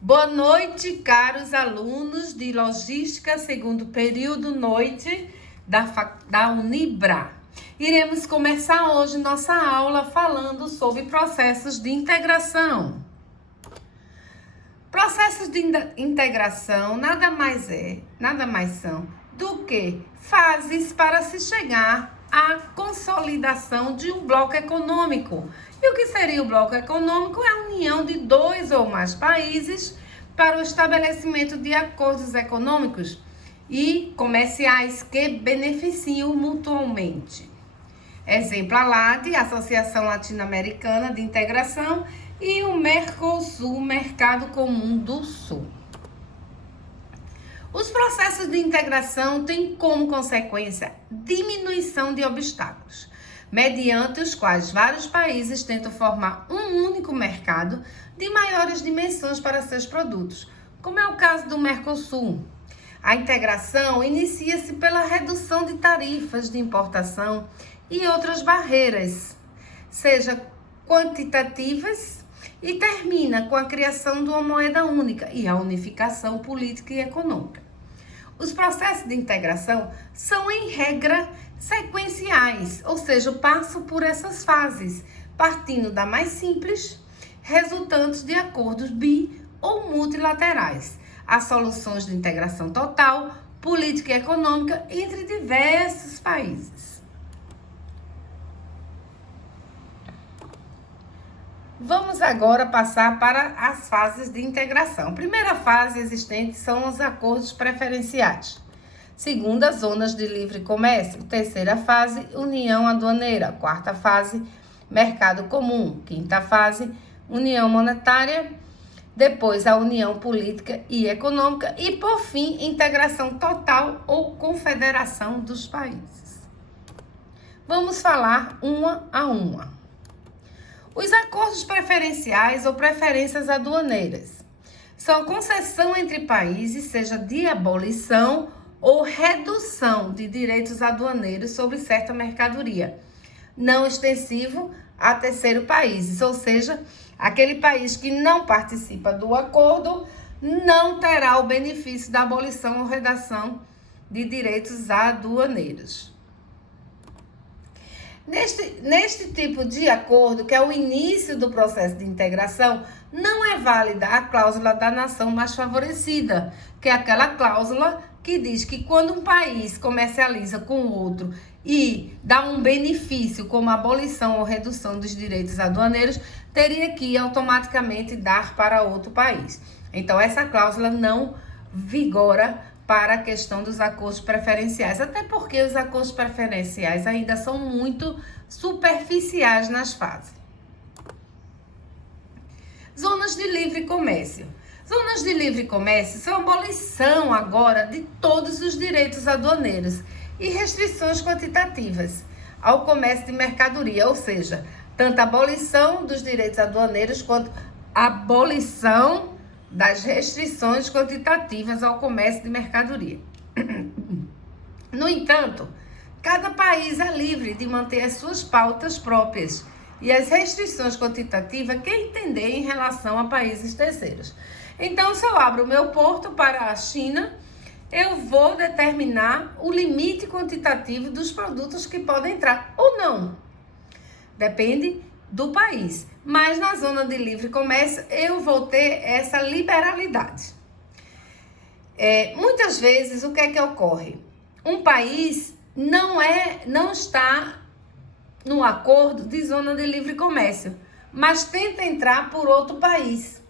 Boa noite, caros alunos de Logística, segundo período noite da Unibra. Iremos começar hoje nossa aula falando sobre processos de integração. Processos de integração nada mais são do que fases para se chegar à consolidação de um bloco econômico. E o que seria o bloco econômico? É a união de dois ou mais países para o estabelecimento de acordos econômicos e comerciais que beneficiam mutuamente. Exemplo, a LAD, Associação Latino-Americana de Integração, e o Mercosul, Mercado Comum do Sul. Os processos de integração têm como consequência diminuição de obstáculos, mediante os quais vários países tentam formar um único mercado de maiores dimensões para seus produtos, como é o caso do Mercosul. A integração inicia-se pela redução de tarifas de importação e outras barreiras, seja quantitativas, e termina com a criação de uma moeda única e a unificação política e econômica. Os processos de integração são, em regra, sequenciais, ou seja, passam por essas fases, partindo da mais simples, resultantes de acordos bi- ou multilaterais, a soluções de integração total, política e econômica entre diversos países. Vamos agora passar para as fases de integração. A primeira fase existente são os acordos preferenciais. Segunda, zonas de livre comércio. Terceira fase, união aduaneira. Quarta fase, mercado comum. Quinta fase, união monetária. Depois, a união política e econômica. E, por fim, integração total ou confederação dos países. Vamos falar uma a uma. Os acordos preferenciais ou preferências aduaneiras são concessão entre países, seja de abolição ou redução de direitos aduaneiros sobre certa mercadoria, não extensivo a terceiro países, ou seja, aquele país que não participa do acordo não terá o benefício da abolição ou redação de direitos aduaneiros. Neste tipo de acordo, que é o início do processo de integração, não é válida a cláusula da nação mais favorecida, que é aquela cláusula que diz que quando um país comercializa com o outro e dá um benefício, como a abolição ou redução dos direitos aduaneiros, teria que automaticamente dar para outro país. Então, essa cláusula não vigora para a questão dos acordos preferenciais, até porque os acordos preferenciais ainda são muito superficiais nas fases. Zonas de livre comércio. Zonas de livre comércio são a abolição agora de todos os direitos aduaneiros e restrições quantitativas ao comércio de mercadoria, ou seja, tanto a abolição dos direitos aduaneiros quanto a abolição das restrições quantitativas ao comércio de mercadoria. No entanto, cada país é livre de manter as suas pautas próprias e as restrições quantitativas que entender em relação a países terceiros. Então, se eu abro o meu porto para a China, eu vou determinar o limite quantitativo dos produtos que podem entrar ou não. Depende do país. Mas na zona de livre comércio eu vou ter essa liberalidade. Muitas vezes o que é que ocorre? Um país não está no acordo de zona de livre comércio, mas tenta entrar por outro país.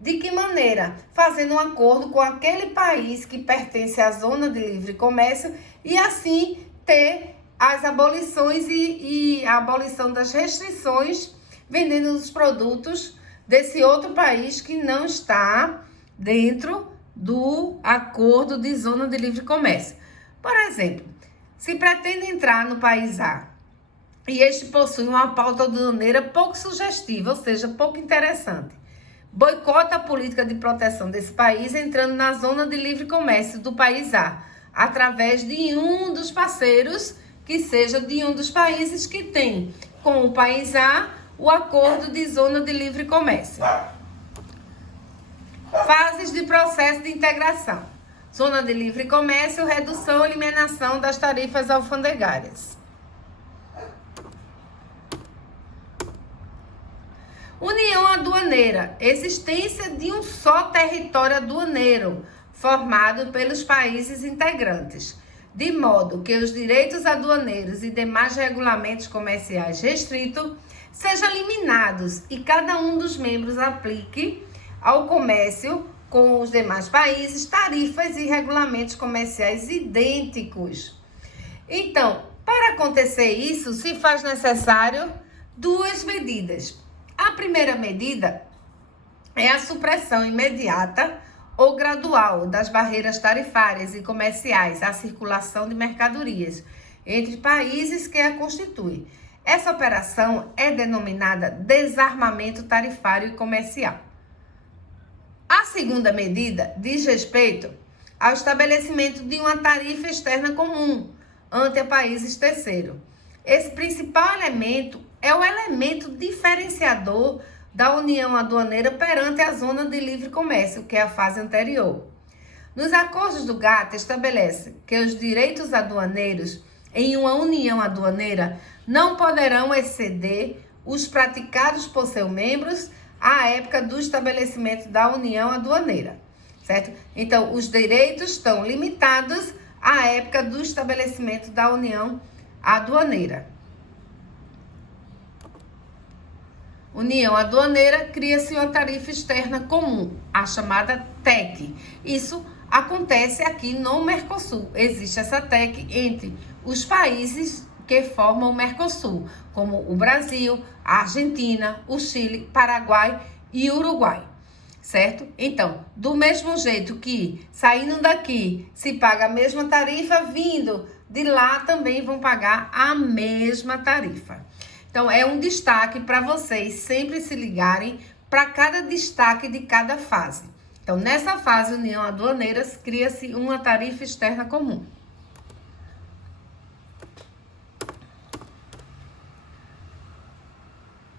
De que maneira? Fazendo um acordo com aquele país que pertence à zona de livre comércio e assim ter as abolições e a abolição das restrições, vendendo os produtos desse outro país que não está dentro do acordo de zona de livre comércio. Por exemplo, se pretende entrar no país A e este possui uma pauta aduaneira pouco sugestiva, ou seja, pouco interessante, boicota a política de proteção desse país entrando na zona de livre comércio do país A, através de um dos parceiros que seja de um dos países que tem com o país A o acordo de zona de livre comércio. Fases de processo de integração. Zona de livre comércio, redução e eliminação das tarifas alfandegárias. União aduaneira, existência de um só território aduaneiro, formado pelos países integrantes, de modo que os direitos aduaneiros e demais regulamentos comerciais restritos sejam eliminados e cada um dos membros aplique ao comércio com os demais países tarifas e regulamentos comerciais idênticos. Então, para acontecer isso, se faz necessário duas medidas. A primeira medida é a supressão imediata ou gradual das barreiras tarifárias e comerciais à circulação de mercadorias entre países que a constituem. Essa operação é denominada desarmamento tarifário e comercial. A segunda medida diz respeito ao estabelecimento de uma tarifa externa comum ante países terceiros. Esse principal elemento é o elemento diferenciador da União Aduaneira perante a Zona de Livre Comércio, que é a fase anterior. Nos acordos do GATT estabelece que os direitos aduaneiros em uma União Aduaneira não poderão exceder os praticados por seus membros à época do estabelecimento da União Aduaneira, certo? Então, os direitos estão limitados à época do estabelecimento da União Aduaneira. União Aduaneira, cria-se uma tarifa externa comum, a chamada TEC. Isso acontece aqui no Mercosul. Existe essa TEC entre os países que formam o Mercosul, como o Brasil, a Argentina, o Chile, Paraguai e Uruguai, certo? Então, do mesmo jeito que saindo daqui se paga a mesma tarifa, vindo de lá também vão pagar a mesma tarifa. Então, é um destaque para vocês sempre se ligarem para cada destaque de cada fase. Então, nessa fase, União Aduaneiras, cria-se uma tarifa externa comum.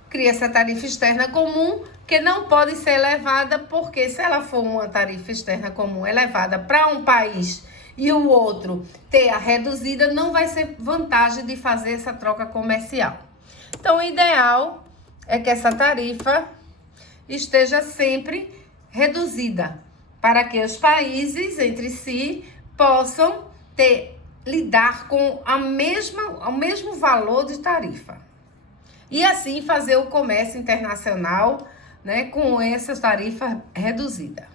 Cria-se a tarifa externa comum, que não pode ser elevada, porque se ela for uma tarifa externa comum elevada para um país e o outro ter a reduzida, não vai ser vantagem de fazer essa troca comercial. Então, o ideal é que essa tarifa esteja sempre reduzida, para que os países entre si possam lidar com o mesmo valor de tarifa. E assim fazer o comércio internacional, né, com essa tarifa reduzida.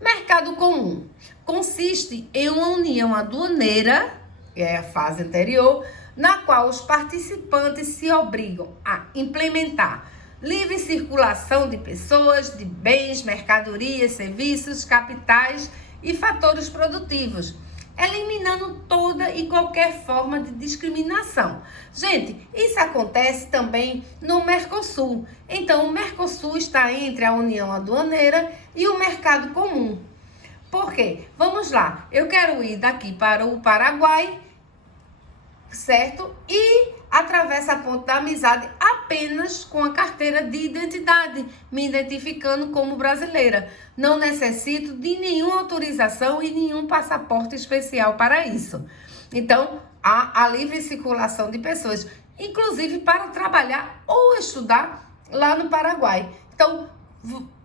Mercado comum consiste em uma união aduaneira, que é a fase anterior, na qual os participantes se obrigam a implementar livre circulação de pessoas, de bens, mercadorias, serviços, capitais e fatores produtivos, eliminando toda e qualquer forma de discriminação. Gente, isso acontece também no Mercosul. Então, o Mercosul está entre a União Aduaneira e o Mercado Comum. Por quê? Vamos lá, eu quero ir daqui para o Paraguai, certo? E atravesso a Ponte da Amizade apenas com a carteira de identidade, me identificando como brasileira. Não necessito de nenhuma autorização e nenhum passaporte especial para isso. Então, há a livre circulação de pessoas, inclusive para trabalhar ou estudar lá no Paraguai. Então,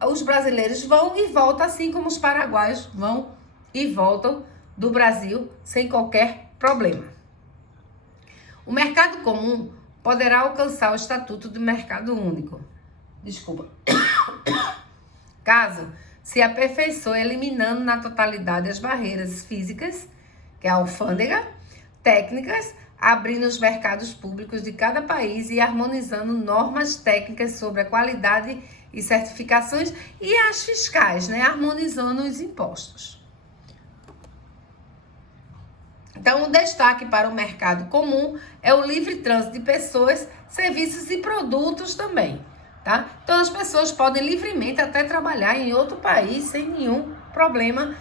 os brasileiros vão e voltam, assim como os paraguaios vão e voltam do Brasil sem qualquer problema. O mercado comum poderá alcançar o estatuto de mercado único. Caso se aperfeiçoe eliminando na totalidade as barreiras físicas, que é a alfândega, técnicas, abrindo os mercados públicos de cada país e harmonizando normas técnicas sobre a qualidade e certificações e as fiscais, né? Harmonizando os impostos. Então, o destaque para o mercado comum é o livre trânsito de pessoas, serviços e produtos também, tá? Então, as pessoas podem livremente até trabalhar em outro país sem nenhum problema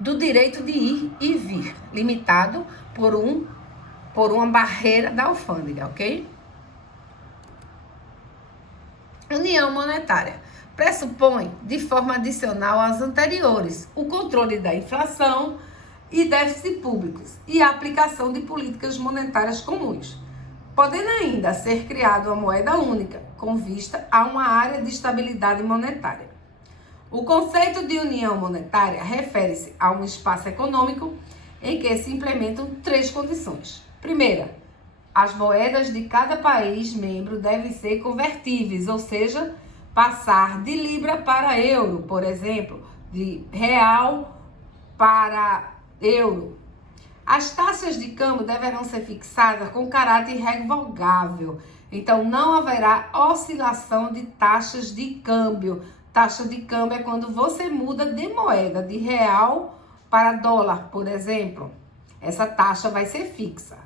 do direito de ir e vir, limitado por uma barreira da alfândega, ok? União monetária pressupõe, de forma adicional às anteriores, o controle da inflação e déficit públicos e a aplicação de políticas monetárias comuns, podendo ainda ser criada uma moeda única, com vista a uma área de estabilidade monetária. O conceito de união monetária refere-se a um espaço econômico em que se implementam 3 condições. Primeira, as moedas de cada país membro devem ser convertíveis, ou seja, passar de libra para euro, por exemplo, de real para euro. As taxas de câmbio deverão ser fixadas com caráter irrevogável, então não haverá oscilação de taxas de câmbio. Taxa de câmbio é quando você muda de moeda, de real para dólar, por exemplo. Essa taxa vai ser fixa.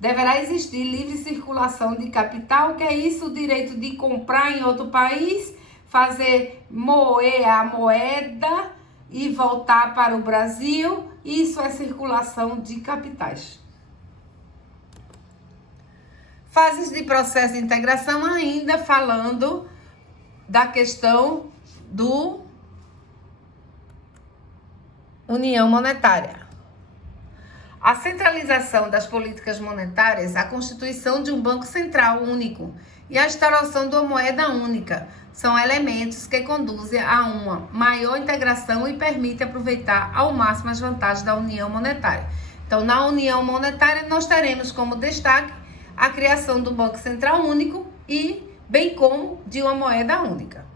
Deverá existir livre circulação de capital, que é isso, o direito de comprar em outro país, moer a moeda e voltar para o Brasil. Isso é circulação de capitais. Fases de processo de integração, ainda falando da questão do União Monetária. A centralização das políticas monetárias, a constituição de um banco central único e a instauração de uma moeda única são elementos que conduzem a uma maior integração e permitem aproveitar ao máximo as vantagens da união monetária. Então, na união monetária, nós teremos como destaque a criação do Banco Central único e bem como de uma moeda única.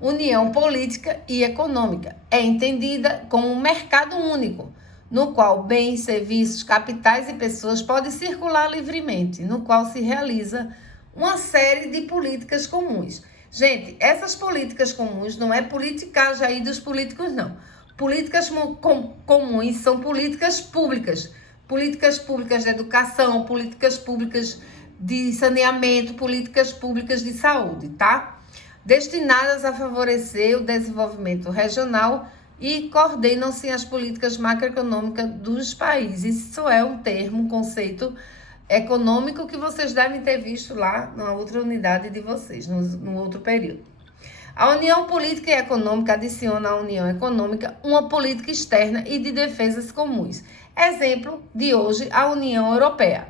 União política e econômica é entendida como um mercado único, no qual bens, serviços, capitais e pessoas podem circular livremente, no qual se realiza uma série de políticas comuns. Gente, essas políticas comuns não é politicagem aí dos políticos, não. Políticas comuns são políticas públicas de educação, políticas públicas de saneamento, políticas públicas de saúde, tá? Destinadas a favorecer o desenvolvimento regional e coordenam-se as políticas macroeconômicas dos países. Isso é um termo, um conceito econômico que vocês devem ter visto lá na outra unidade de vocês, no outro período. A união política e econômica adiciona à união econômica uma política externa e de defesas comuns. Exemplo de hoje, a União Europeia.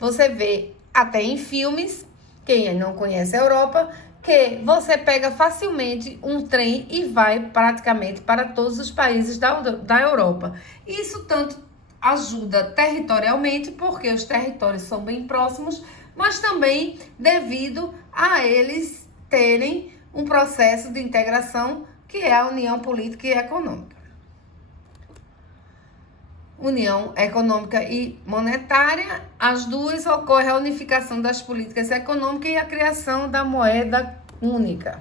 Você vê até em filmes, quem não conhece a Europa, que você pega facilmente um trem e vai praticamente para todos os países da Europa. Isso tanto ajuda territorialmente, porque os territórios são bem próximos, mas também devido a eles terem um processo de integração que é a união política e econômica. União econômica e monetária, as duas ocorre a unificação das políticas econômicas e a criação da moeda única.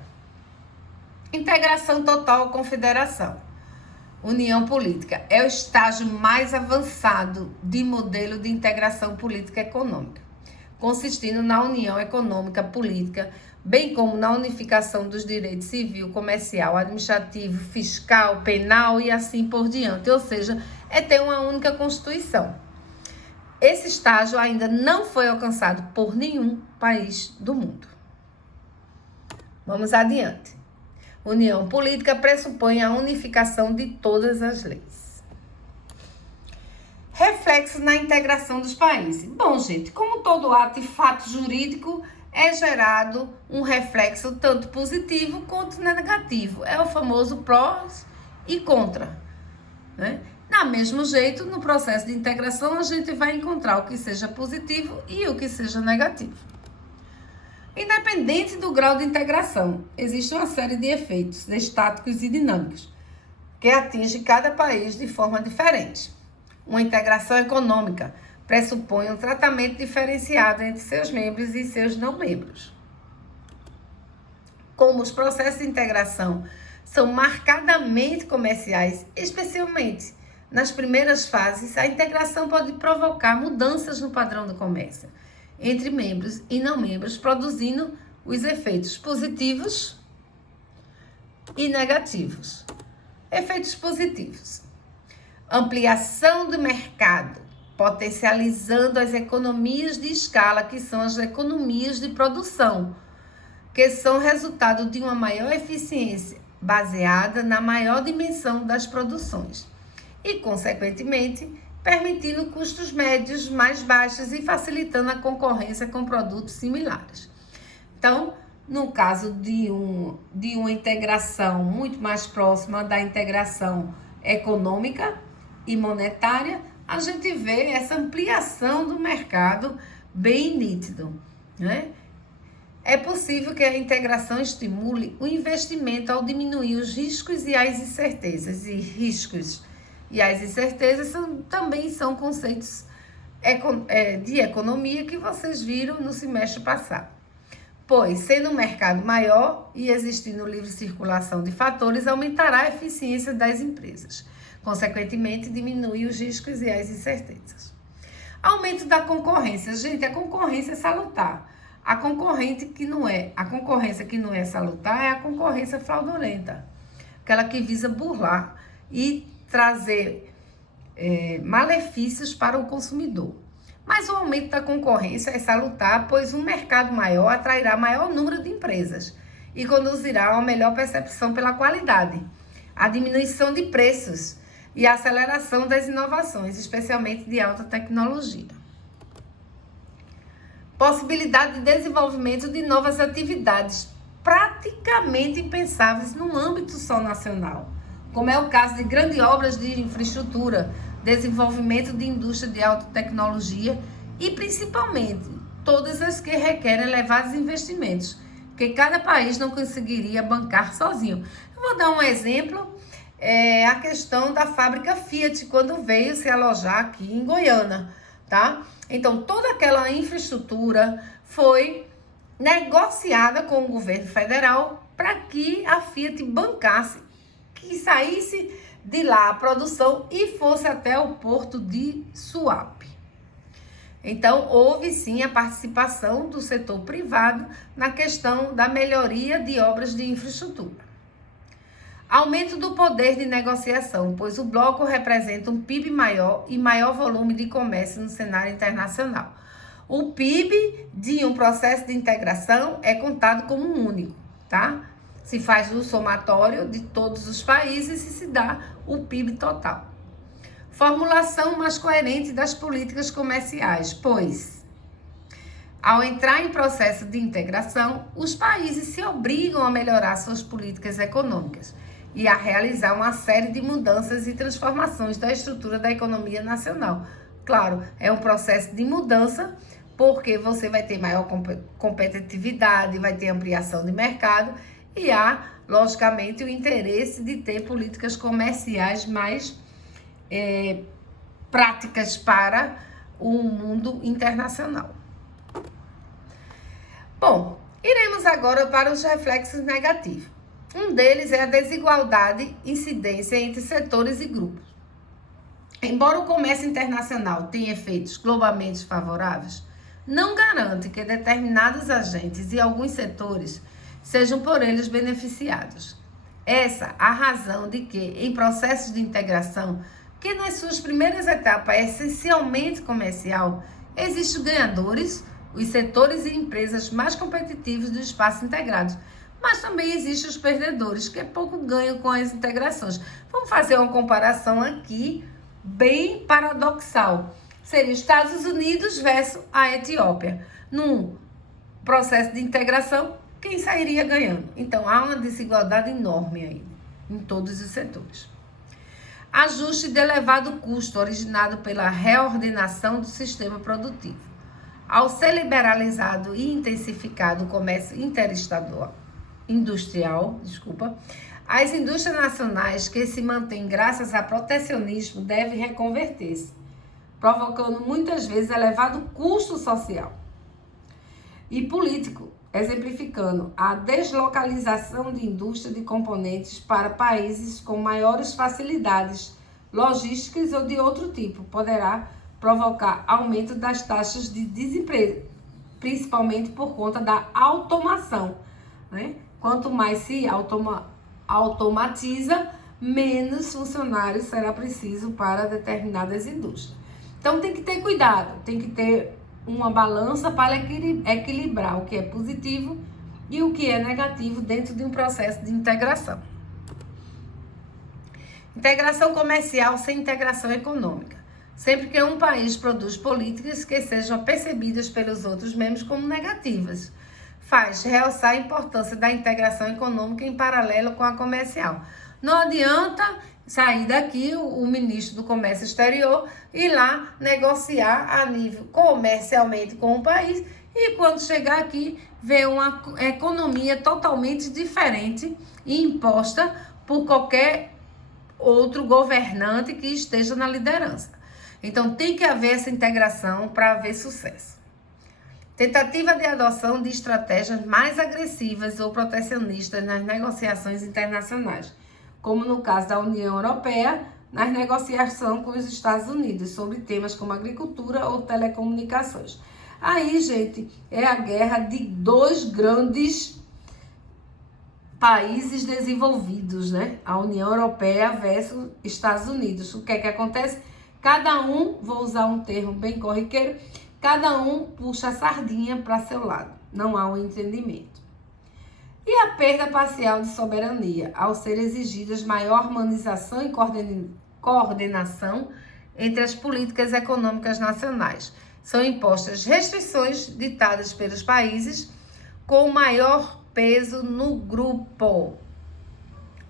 Integração total ou confederação. União política é o estágio mais avançado de modelo de integração política econômica, consistindo na união econômica política, bem como na unificação dos direitos civil, comercial, administrativo, fiscal, penal e assim por diante, ou seja, é ter uma única Constituição. Esse estágio ainda não foi alcançado por nenhum país do mundo. Vamos adiante. União política pressupõe a unificação de todas as leis. Reflexos na integração dos países. Bom, gente, como todo ato e fato jurídico, é gerado um reflexo tanto positivo quanto negativo. É o famoso prós e contra, né? Da mesmo jeito, no processo de integração, a gente vai encontrar o que seja positivo e o que seja negativo. Independente do grau de integração, existe uma série de efeitos estáticos e dinâmicos que atingem cada país de forma diferente. Uma integração econômica pressupõe um tratamento diferenciado entre seus membros e seus não membros. Como os processos de integração são marcadamente comerciais, especialmente nas primeiras fases, a integração pode provocar mudanças no padrão do comércio entre membros e não membros, produzindo os efeitos positivos e negativos. Efeitos positivos: ampliação do mercado potencializando as economias de escala, que são as economias de produção, que são resultado de uma maior eficiência baseada na maior dimensão das produções e, consequentemente, permitindo custos médios mais baixos e facilitando a concorrência com produtos similares. Então, no caso de uma integração muito mais próxima da integração econômica e monetária, a gente vê essa ampliação do mercado bem nítido, né? É possível que a integração estimule o investimento ao diminuir os riscos e as incertezas. E riscos e as incertezas também são conceitos de economia que vocês viram no semestre passado. Pois, sendo um mercado maior e existindo livre circulação de fatores, aumentará a eficiência das empresas. Consequentemente, diminui os riscos e as incertezas. Aumento da concorrência. Gente, a concorrência é salutar. A concorrência que não é salutar é a concorrência fraudulenta, aquela que visa burlar e trazer malefícios para o consumidor. Mas o aumento da concorrência é salutar, pois um mercado maior atrairá maior número de empresas e conduzirá a uma melhor percepção pela qualidade, a diminuição de preços e a aceleração das inovações, especialmente de alta tecnologia. Possibilidade de desenvolvimento de novas atividades praticamente impensáveis no âmbito só nacional, como é o caso de grandes obras de infraestrutura, desenvolvimento de indústria de alta tecnologia e, principalmente, todas as que requerem elevados investimentos, que cada país não conseguiria bancar sozinho. Eu vou dar um exemplo, a questão da fábrica Fiat, quando veio se alojar aqui em Goiânia, tá? Então, toda aquela infraestrutura foi negociada com o governo federal para que a Fiat bancasse, que saísse de lá a produção e fosse até o porto de Suape. Então, houve sim a participação do setor privado na questão da melhoria de obras de infraestrutura. Aumento do poder de negociação, pois o bloco representa um PIB maior e maior volume de comércio no cenário internacional. O PIB de um processo de integração é contado como um único, tá? Se faz o somatório de todos os países e se dá o PIB total. Formulação mais coerente das políticas comerciais, pois, ao entrar em processo de integração, os países se obrigam a melhorar suas políticas econômicas e a realizar uma série de mudanças e transformações da estrutura da economia nacional. Claro, é um processo de mudança, porque você vai ter maior competitividade, vai ter ampliação de mercado e há, logicamente, o interesse de ter políticas comerciais mais práticas para o mundo internacional. Bom, iremos agora para os reflexos negativos. Um deles é a desigualdade incidência entre setores e grupos. Embora o comércio internacional tenha efeitos globalmente favoráveis, não garante que determinados agentes e alguns setores sejam por eles beneficiados. Essa a razão de que, em processos de integração, que nas suas primeiras etapas é essencialmente comercial, existem ganhadores, os setores e empresas mais competitivos do espaço integrado, mas também existem os perdedores, que pouco ganham com as integrações. Vamos fazer uma comparação aqui bem paradoxal. Seria os Estados Unidos versus a Etiópia. Num processo de integração, quem sairia ganhando? Então, há uma desigualdade enorme aí, em todos os setores. Ajuste de elevado custo, originado pela reordenação do sistema produtivo. Ao ser liberalizado e intensificado o comércio industrial, as indústrias nacionais que se mantêm graças a protecionismo devem reconverter-se, provocando muitas vezes elevado custo social e político, exemplificando a deslocalização de indústria de componentes para países com maiores facilidades logísticas ou de outro tipo, poderá provocar aumento das taxas de desemprego, principalmente por conta da automação, né? Quanto mais se automatiza, menos funcionários será preciso para determinadas indústrias. Então tem que ter cuidado, tem que ter uma balança para equilibrar o que é positivo e o que é negativo dentro de um processo de integração. Integração comercial sem integração econômica. Sempre que um país produz políticas que sejam percebidas pelos outros membros como negativas, faz realçar a importância da integração econômica em paralelo com a comercial. Não adianta sair daqui o ministro do Comércio Exterior e lá negociar a nível comercialmente com o país e quando chegar aqui ver uma economia totalmente diferente e imposta por qualquer outro governante que esteja na liderança. Então tem que haver essa integração para haver sucesso. Tentativa de adoção de estratégias mais agressivas ou protecionistas nas negociações internacionais, como no caso da União Europeia, nas negociações com os Estados Unidos, sobre temas como agricultura ou telecomunicações. Aí, gente, é a guerra de dois grandes países desenvolvidos, né? A União Europeia versus Estados Unidos. O que é que acontece? Cada um, vou usar um termo bem corriqueiro, cada um puxa a sardinha para seu lado. Não há um entendimento. E a perda parcial de soberania, ao ser exigidas maior harmonização e coordenação entre as políticas econômicas nacionais. São impostas restrições ditadas pelos países com maior peso no grupo.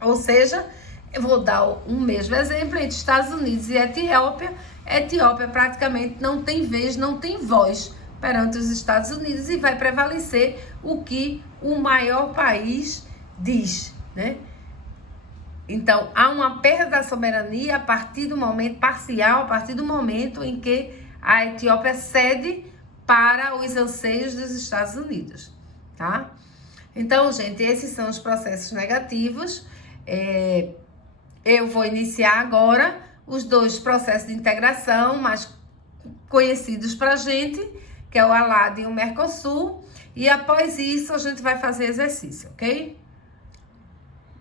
Ou seja, eu vou dar um mesmo exemplo entre Estados Unidos e Etiópia. Etiópia praticamente não tem vez, não tem voz perante os Estados Unidos e vai prevalecer o que o maior país diz, né? Então, há uma perda da soberania a partir do momento parcial, a partir do momento em que a Etiópia cede para os anseios dos Estados Unidos, tá? Então, gente, esses são os processos negativos. Eu vou iniciar agora os dois processos de integração mais conhecidos para a gente, que é o ALAD e o Mercosul. E após isso, a gente vai fazer exercício, ok?